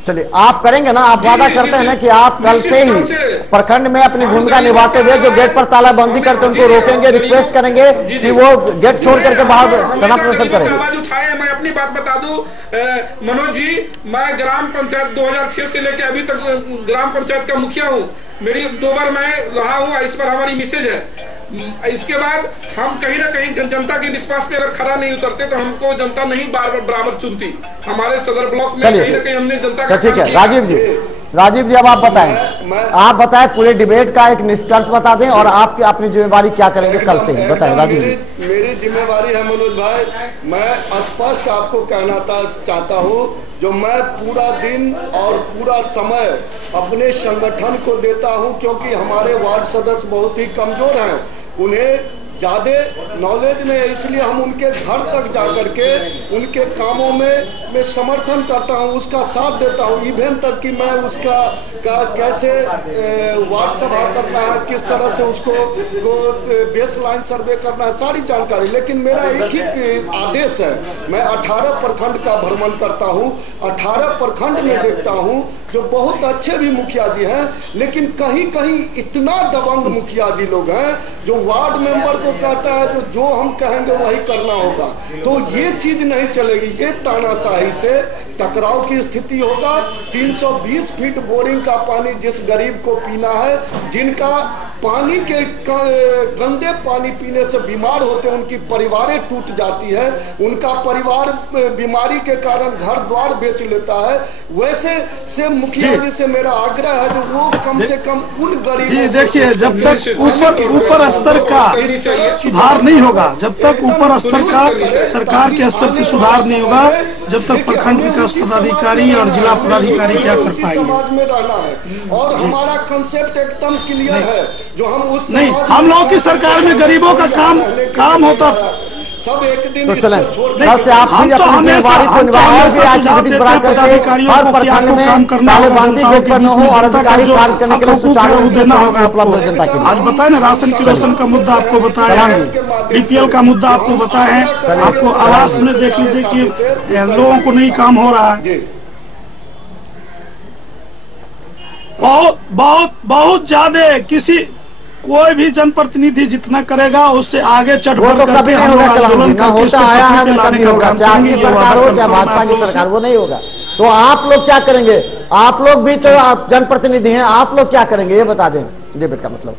चलिए आप करेंगे ना, आप वादा करते हैं ना कि आप कल से ही प्रखंड में अपनी भूमिका निभाते हुए जो गेट पर तालाबंदी करते हैं उनको रोकेंगे, रिक्वेस्ट करेंगे कि वो गेट छोड़ करके बाहर धरना प्रदर्शन करें। आवाज उठाए, मैं अपनी बात बता दूं मनोज जी, मैं ग्राम पंचायत 2006 से लेकर अभी तक ग्राम पंचायत का मुखिया हूँ। मेरी 2 बार मैं रहा हूँ, इस पर हमारी मिसेज है। इसके बाद हम कहीं ना कहीं जनता के विश्वास पे अगर खरा नहीं उतरते तो हमको जनता नहीं बार बार बराबर चुनती। हमारे सदर ब्लॉक में कहीं ना कहीं हमने जनता का ठीक है। राजीव जी अब आप बताएं, आप बताएं पूरे डिबेट का एक निष्कर्ष बता दें और आप अपनी जिम्मेवारी क्या करेंगे कल से ही बताएं। राजीव जी मेरी जिम्मेवारी है मनोज भाई, मैं स्पष्ट आपको कहना चाहता हूँ, जो मैं पूरा दिन और पूरा समय अपने संगठन को देता हूँ, क्योंकि हमारे वार्ड सदस्य बहुत ही कमजोर हैं, उन्हें ज़्यादा नॉलेज नहीं है, इसलिए हम उनके घर तक जाकर के उनके कामों में मैं समर्थन करता हूं, उसका साथ देता हूं, इवेंट तक कि मैं उसका कैसे वार्ड सभा करना है, किस तरह से उसको बेस लाइन सर्वे करना है, सारी जानकारी। लेकिन मेरा एक ही आदेश है, मैं 18 प्रखंड का भ्रमण करता हूं, 18 प्रखंड में देखता हूं जो बहुत अच्छे भी मुखिया जी हैं, लेकिन कहीं कहीं इतना दबंग मुखिया जी लोग हैं जो वार्ड मेंबर को कहता है जो हम कहेंगे वही करना होगा। तो ये चीज नहीं चलेगी, ये तानाशाही से टकराव की स्थिति होगा। 320 फीट बोरिंग का पानी जिस गरीब को पीना है, जिनका पानी के गंदे पानी पीने से बीमार होते हैं, उनकी परिवारें टूट जाती है, उनका परिवार बीमारी के कारण घर द्वार बेच लेता है, वैसे से मुखिया जी से मेरा आग्रह है जो वो कम से कम उन गरीबों, देखिए जब तक ऊपर स्तर का सुधार नहीं होगा, जब तक ऊपर स्तर का सरकार के स्तर से सुधार नहीं होगा, जब तक प्रखंड विकास पदाधिकारी और जिला पदाधिकारी क्या कर पाएंगे। समाज में रहना है और हमारा कंसेप्ट एकदम क्लियर है, जो हम उस नहीं, हम लोगों की सरकार में गरीबों का काम होता था। सब एक दिन तो चलें, हम तो हमेशा पदाधिकारियों को क्या काम करना होगा, देना होगा आपको। आज बताए ना, राशन किरोसन का मुद्दा आपको बताया, बीपीएल का मुद्दा आपको बताया है, आपको आवास में देख लीजिए कि लोगों को नहीं काम हो रहा है। बहुत ज्यादा किसी कोई भी जनप्रतिनिधि जितना करेगा उससे आगे चढ़ बढ़ करके हम लोग आंदोलन करके इसको पटरी पे लाने का काम करेंगे। सरकार हो चाहे भाजपा की सरकार, वो नहीं होगा। तो आप लोग क्या करेंगे? आप लोग भी तो जनप्रतिनिधि हैं, आप लोग क्या करेंगे ये बता दें डिबेट का मतलब।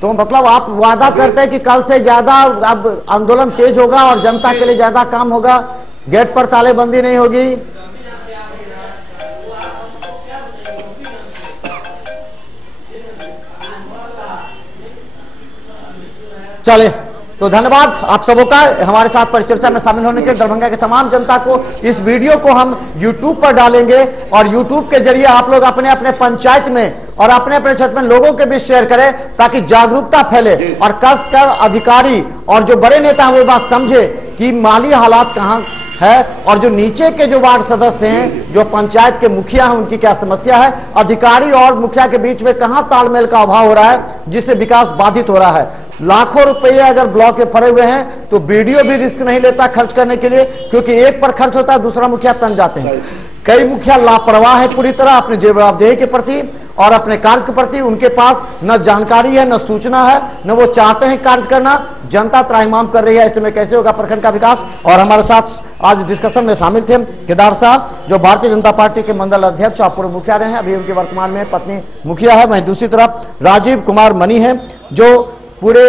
तो मतलब आप वादा करते हैं कि कल से ज्यादा अब आंदोलन तेज होगा और जनता के लिए ज्यादा काम होगा, गेट पर तालेबंदी नहीं होगी। चले तो धन्यवाद आप सबों का हमारे साथ परिचर्चा में शामिल होने के लिए। दरभंगा के तमाम जनता को इस वीडियो को हम YouTube पर डालेंगे और YouTube के जरिए आप लोग अपने अपने पंचायत में और अपने अपने क्षेत्र में लोगों के बीच शेयर करें ताकि जागरूकता फैले और कसकर अधिकारी और जो बड़े नेता हैं वो बात समझे कि माली हालात कहां है और जो नीचे के जो वार्ड सदस्य हैं, जो पंचायत के मुखिया हैं, उनकी क्या समस्या है, अधिकारी और मुखिया के बीच में कहां तालमेल का अभाव हो रहा है जिससे विकास बाधित हो रहा है। लाखों रुपए अगर ब्लॉक में पड़े हुए हैं तो बीडीओ भी रिस्क नहीं लेता खर्च करने के लिए, क्योंकि एक पर खर्च होता है दूसरा मुखिया तन जाते हैं। कई मुखिया लापरवाह है पूरी तरह अपने जवाबदेही के प्रति और अपने कार्य के प्रति। उनके पास न जानकारी है, न सूचना है, न वो चाहते हैं कार्य करना। जनता त्राहिमाम कर रही है, ऐसे में कैसे होगा प्रखंड का विकास। और हमारे साथ आज डिस्कशन में शामिल थे केदार साहब, जो भारतीय जनता पार्टी के मंडल अध्यक्ष और पूर्व मुखिया रहे हैं, अभी उनके वर्तमान में पत्नी मुखिया है। वहीं दूसरी तरफ राजीव कुमार मनी है, जो पूरे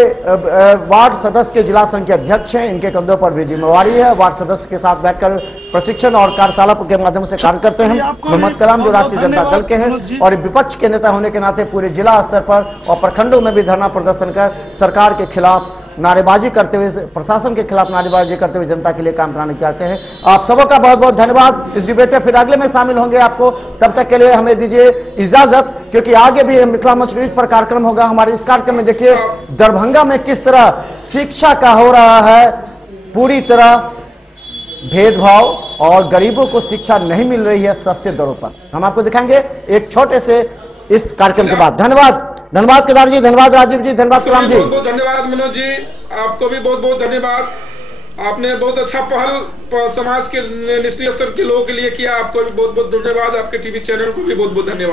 वार्ड सदस्य के जिला संघ के अध्यक्ष हैं। इनके कंधों पर भी जिम्मेवारी है, वार्ड सदस्य के साथ बैठकर प्रशिक्षण और कार्यशाला के माध्यम से कार्य करते हैं। मोहम्मद कलाम जो राष्ट्रीय जनता दल के हैं और विपक्ष के नेता होने के नाते पूरे जिला स्तर पर और प्रखंडों में भी धरना प्रदर्शन कर सरकार के खिलाफ नारेबाजी करते हुए, प्रशासन के खिलाफ नारेबाजी करते हुए जनता के लिए काम कराने चाहते हैं। आप सबों का बहुत बहुत धन्यवाद। इस डिबेट में फिर अगले में शामिल होंगे आपको, तब तक के लिए हमें दीजिए इजाजत, क्योंकि आगे भी मिथिला मंच न्यूज पर कार्यक्रम होगा। हमारे इस कार्यक्रम में देखिए दरभंगा में किस तरह शिक्षा का हो रहा है पूरी तरह भेदभाव और गरीबों को शिक्षा नहीं मिल रही है सस्ते दरों पर। हम आपको दिखाएंगे एक छोटे से इस कार्यक्रम के बाद। धन्यवाद केदार जी, धन्यवाद राजीव जी, धन्यवाद कलाम जी। बहुत बहुत धन्यवाद मनोज जी, आपको भी बहुत बहुत धन्यवाद। आपने बहुत अच्छा पहल समाज के निचले स्तर के लोगों के लिए किया। आपको भी बहुत बहुत धन्यवाद। आपके टीवी चैनल को भी बहुत बहुत धन्यवाद।